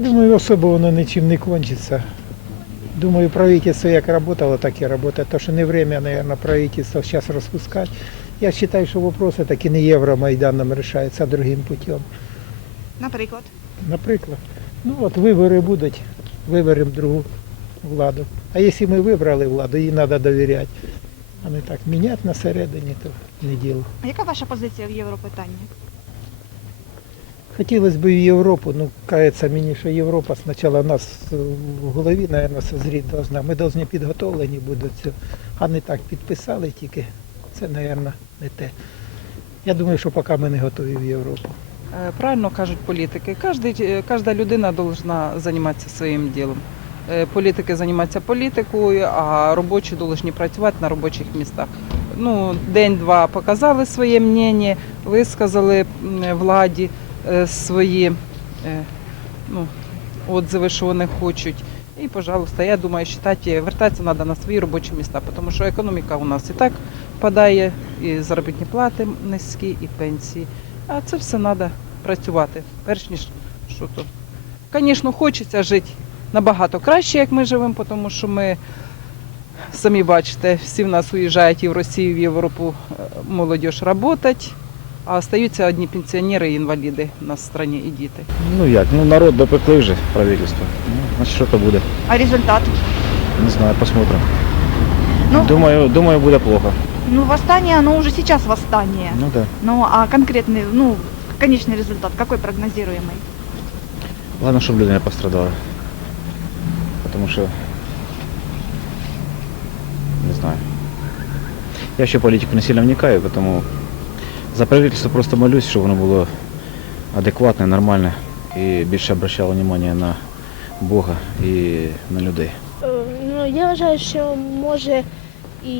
думаю, особо воно нічим не кончиться. Думаю, правительство як работало, так і работает. То, що не время, наверное, правительство зараз розпускати. Я вважаю, що вопроси таки не Євромайданом решаються, а другим путем. Наприклад. Наприклад, ну от вибори будуть, виберемо другу владу. А якщо ми вибрали владу, їй треба довіряти. А не так міняти на середині, то не діло. А яка ваша позиція в європитанні? Хотілося б в Європу, ну, кається мені, що Європа спочатку нас е, в голові, мабуть, созріти должна. Ми повинні підготовлені бути до цього, а не так підписали тільки. Це, мабуть, не те. Я думаю, що поки ми не готові в Європу. Е, Правильно кажуть політики. Е, кожна людина повинна займатися своїм ділом. Політики займаються політикою, а робочі повинні працювати на робочих містах. Ну, день-два показали своє мнення, висказали владі свої е, ну, отзиви, що вони хочуть. І, пожалуйста, я думаю, считати, вертатися треба на свої робочі міста, тому що економіка у нас і так падає, і заробітні плати низькі, і пенсії. А це все треба працювати, перш ніж що то. Звісно, хочеться жити набагато краще, як ми живемо, тому що ми самі бачите, всі в нас уїжджають і в Росію, і в Європу е, молодіж працювати, а остаються одні пенсіонери і інваліди у нас в країні і діти. Ну як, ну народ допекли вже правительство. Ну, значить, що то буде. А результат? Не знаю, посмотрим. Ну, Думаю, думаю, буде плохо. ну восстание, оно уже сейчас восстание. Ну да. Ну, а конкретный, ну, конечный результат, какой прогнозируемый? Главное, щоб люди не пострадали. Тому що не знаю. Я ще в політику не сильно вникаю, тому за правительство просто молюсь, щоб воно було адекватне, нормальне і більше обращало внимание на Бога і на людей. Е, Ну, я вважаю, що може і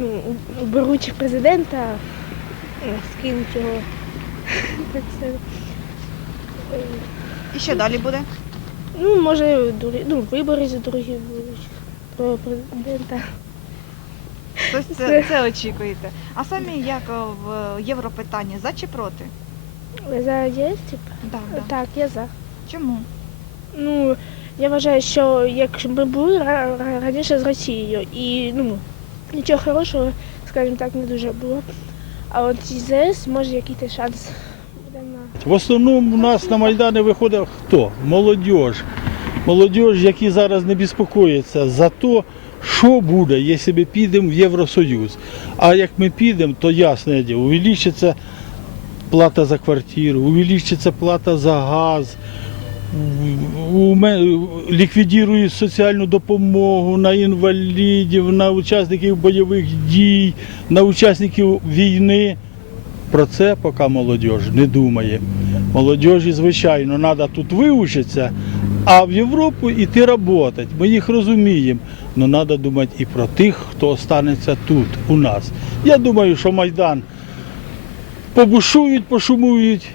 ну, беруть президента, ну, скинуть його. І що далі буде? Ну, може, ну, вибори за другі будуть про президента. Тобто це, це очікуєте. А самі як е, в європитанні, за чи проти? За ЄС, типу? Да, да. Так, я за. Чому? Ну, я вважаю, що якщо ми були ра- ра- раніше з Росією і ну, нічого хорошого, скажімо так, не дуже було. А от з ЄС може якийсь шанс буде на. В основному у нас на Майдані виходить хто? Молодіж. Молодіж, які зараз не безпокоїться за те, що буде, якщо ми підемо в Євросоюз. А як ми підемо, то ясне діло, увеличиться плата за квартиру, увеличиться плата за газ, ліквідують соціальну допомогу на інвалідів, на учасників бойових дій, на учасників війни. Про це поки молодь не думає. Молодіжі, звичайно, треба тут вивчитися, а в Європу йти працювати. Ми їх розуміємо. Але треба думати і про тих, хто останеться тут, у нас. Я думаю, що Майдан побушують, пошумують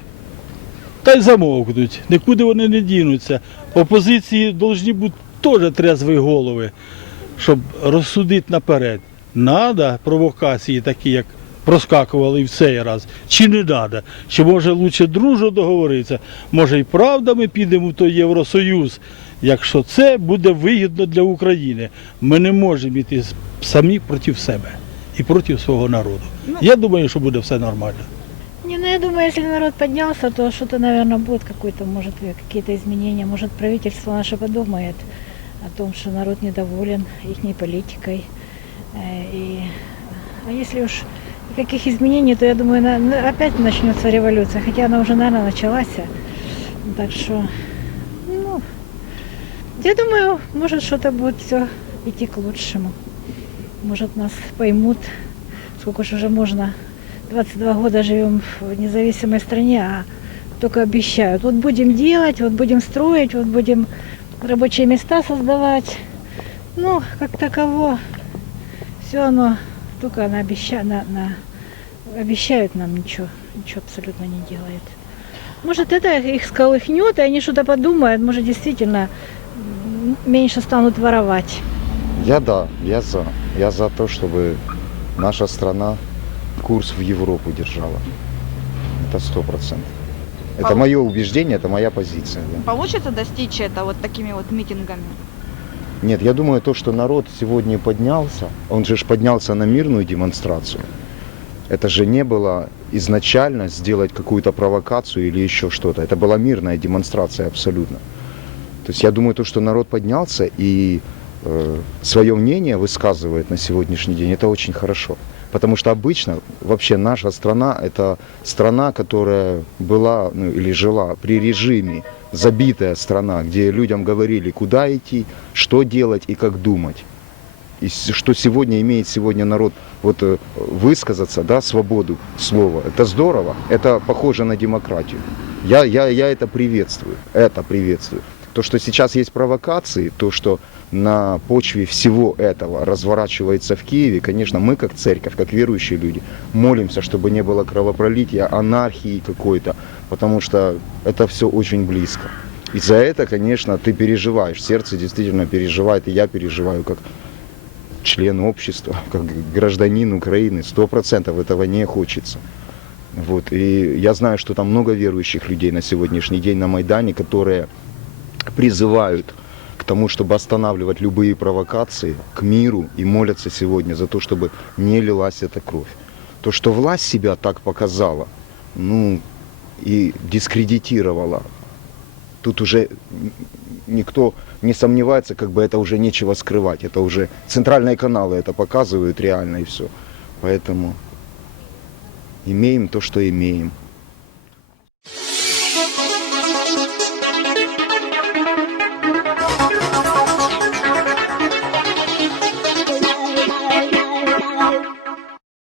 та й замовкнуть. Нікуди вони не дінуться. Опозиції повинні бути теж трезві голови, щоб розсудити наперед. Надо провокації такі, як проскакували і в цей раз, чи не треба? Чи може краще дружно договоритися? Може і правда ми підемо в той Євросоюз, якщо це буде вигідно для України. Ми не можемо йти самі проти себе і проти свого народу. Я думаю, що буде все нормально. Не, ну я думаю, если народ поднялся, то что-то, наверное, будет какой-то, может, какие-то изменения. Может, правительство наше подумает о том, что народ недоволен их политикой. Э, И, а если уж никаких изменений, то я думаю, на- опять начнется революция, хотя она уже, наверное, началась. Так что, ну, я думаю, может, что-то будет все идти к лучшему. Может, нас поймут, сколько ж уже можно 22 года живем в независимой стране, а только обещают. Вот будем делать, вот будем строить, вот будем рабочие места создавать. Ну, как таково, все оно только на обеща... на, на- обещают нам ничего, ничего абсолютно не делает. Может, это их сколыхнет, и они что-то подумают, может, действительно меньше станут воровать. Я да, я за. Я за то, чтобы наша страна курс в Европу держала. Это сто процентов. Это мое убеждение, это моя позиция. да. Получится достичь это вот такими вот митингами? Нет, я думаю, то, что народ сегодня поднялся, он же поднялся на мирную демонстрацию. Это же не было изначально сделать какую-то провокацию или еще что-то. Это была мирная демонстрация абсолютно. То есть я думаю, то, что народ поднялся и э, свое мнение высказывает на сегодняшний день, это очень хорошо. Потому что обычно вообще наша страна это страна, которая была ну, или жила при режиме, забитая страна, где людям говорили, куда идти, что делать и как думать. И что сегодня имеет сегодня народ вот э, высказаться, да, свободу слова. Это здорово, это похоже на демократию. Я, я, я это приветствую, это приветствую. То, что сейчас есть провокации, то, что на почве всего этого разворачивается в Киеве, конечно, мы как церковь, как верующие люди, молимся, чтобы не было кровопролития, анархии какой-то, потому что это все очень близко. И за это, конечно, ты переживаешь, сердце действительно переживает, и я переживаю как член общества, как гражданин Украины, сто процентов этого не хочется. Вот. И я знаю, что там много верующих людей на сегодняшний день на Майдане, которые призывают к тому, чтобы останавливать любые провокации к миру и молятся сегодня за то, чтобы не лилась эта кровь. То, что власть себя так показала, ну, и дискредитировала, тут уже никто не сомневается, как бы это уже нечего скрывать. Это уже центральные каналы это показывают реально и все. Поэтому имеем то, что имеем.